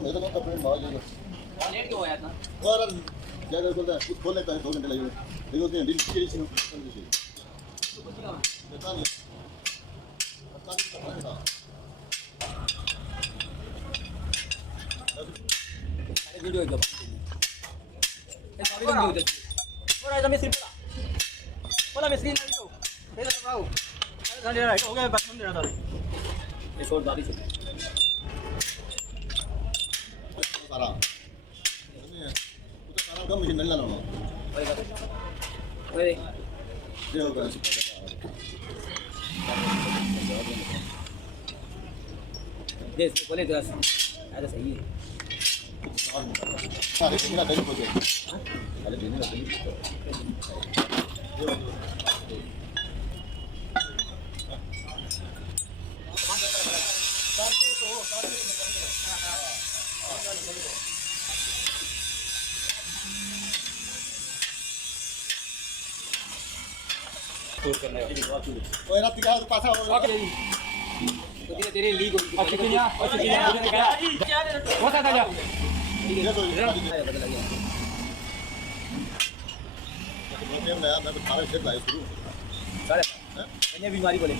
मेरे को अपने मार देगा लेट क्यों आया था और क्या बोलता है कुछ खोलने का 2 घंटे लगे लेकिन उसने डील की थी ना पता नहीं वीडियो है क्या ये सॉरी बंद हो जाती और आज मैं सिर्फ बोला मैं स्क्रीन वीडियो ये लगाओ अरे राइट हो गया बस हम देना था ये शॉट दादी से सारा तो सारा कम मशीन नहीं लाना ओए ये होगा ये बोले तो ऐसा सही है अरे कितना टाइम हो गया अरे दिन में कोई रात का पासा ओके तो तेरे लीग अच्छा किया होता था जा ठीक है बदल गया प्रॉब्लम नया मैं तो सारे सेट लाया शुरू सारे अन्य बीमारी बोले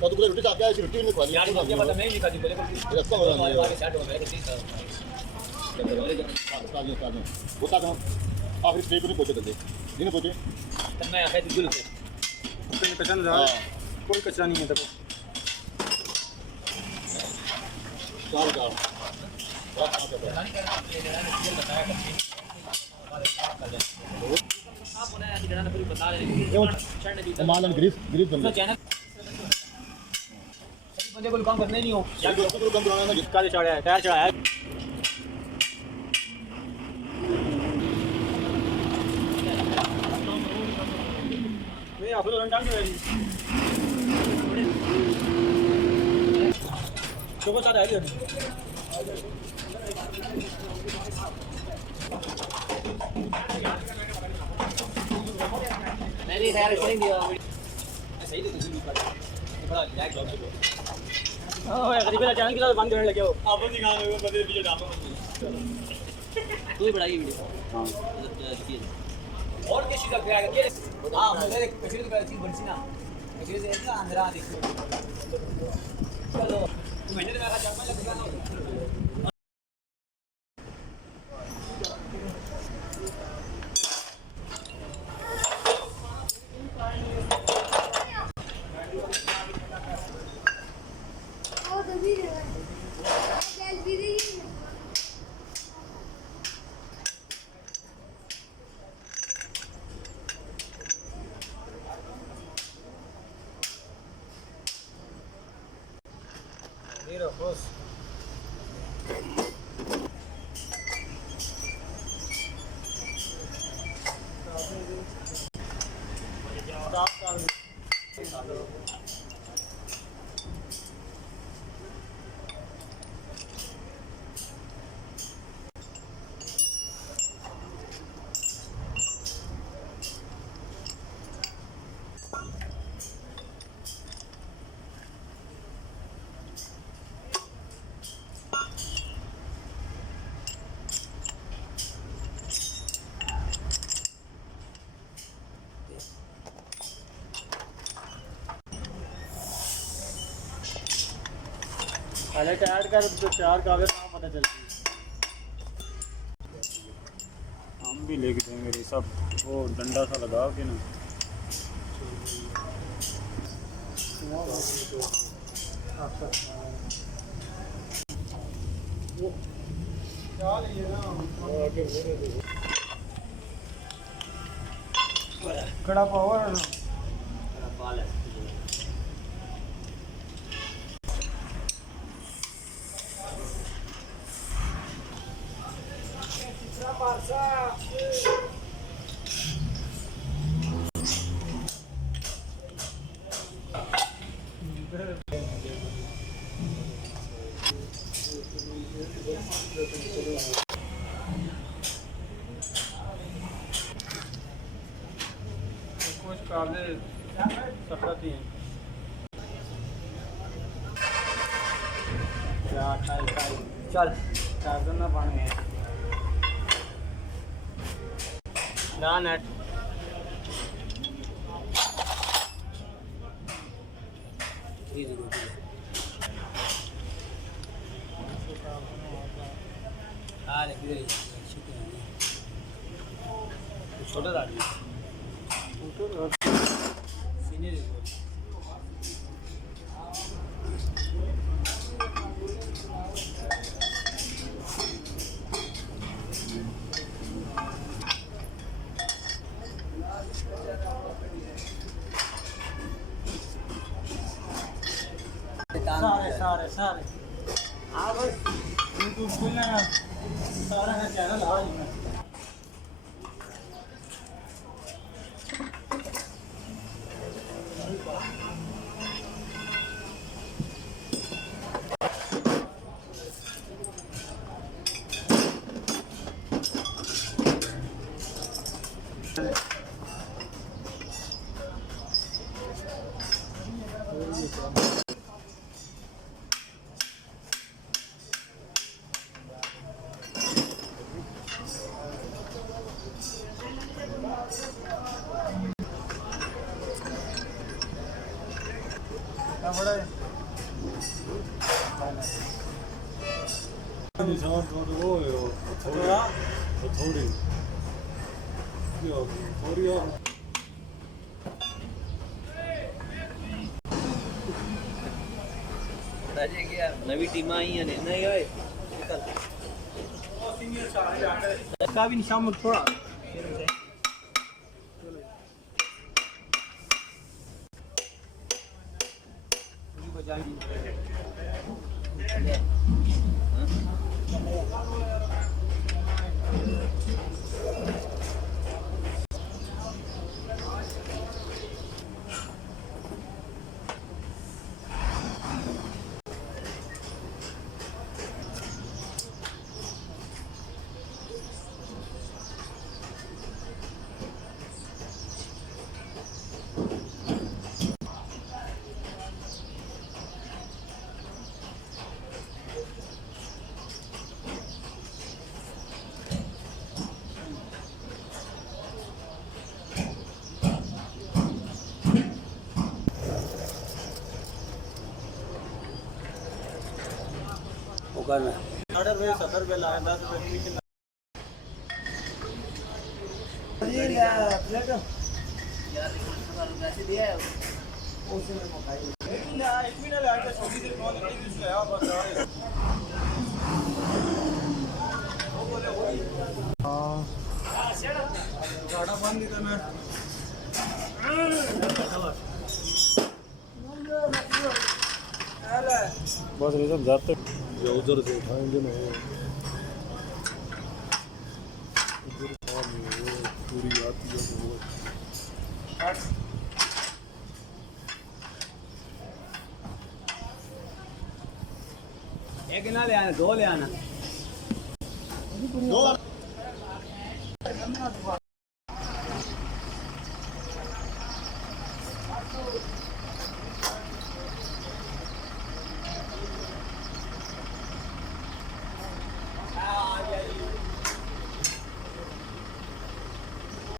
तो तू रोटी खा के आई रोटी नहीं खानी यार मुझे पता मैं नहीं खाती बोले रस्ता हो रहा है हमारे सेट हो गया किसी होता था आखिर स्टेज पे नहीं पहुंचे थे नहीं पहुंचे तब मैं आया दिल से कोई कचरा नहीं रहा कोई कचरा नहीं है देखो चार चार आप बोला है कि पूरी बता रहे मालन ग्रीस ग्रीस बंदे चैनल बंदे को काम करना ही नहीं हो यार को कम बनाना ना काले चढ़ाया टायर चढ़ाया ये आप लोग रंटान के चोको साथ आई है मैं भी तैयार करेंगे सही तो तुझे पर बड़ा लैग जॉब से ओए गरीब वाला चैनल की तरह बंद करने लगे हो आप नहीं गाने को बदले वीडियो डालो तू ही बढ़ाई वीडियो हां और किस चीज का क्या हां मुझे एक कचरे का चीज बंसी ना कचरे से इतना अंदर आ देखो चलो तू महीने में आका जमा लग जाना Mira, pues. हालांकि ऐड कर तो 4 कागज ना पता चलती है हम भी लिख देंगे सब वो डंडा सा लगा के ना खड़ा पावर है ना बाल है कुछ कागज सफरती हैं चल चार्जर ना पानी है ना नेट छोटा था सीनियर सारे हाँ बस यूट्यूब खोलना है सारा है चैनल आ जी में बड़ा है निशान तो वो है थोड़ी थोड़ी और राजे क्या नवी टीम आई है नहीं गए निकल का भी निशान मत थोड़ा करना 60 रुपये 70 रुपये लाए 10 रुपये बंद करना बस ये सब जाते उधर से उठाएंगे ना उधर पूरी आती है वो एक ना ले आना दो ले आना दो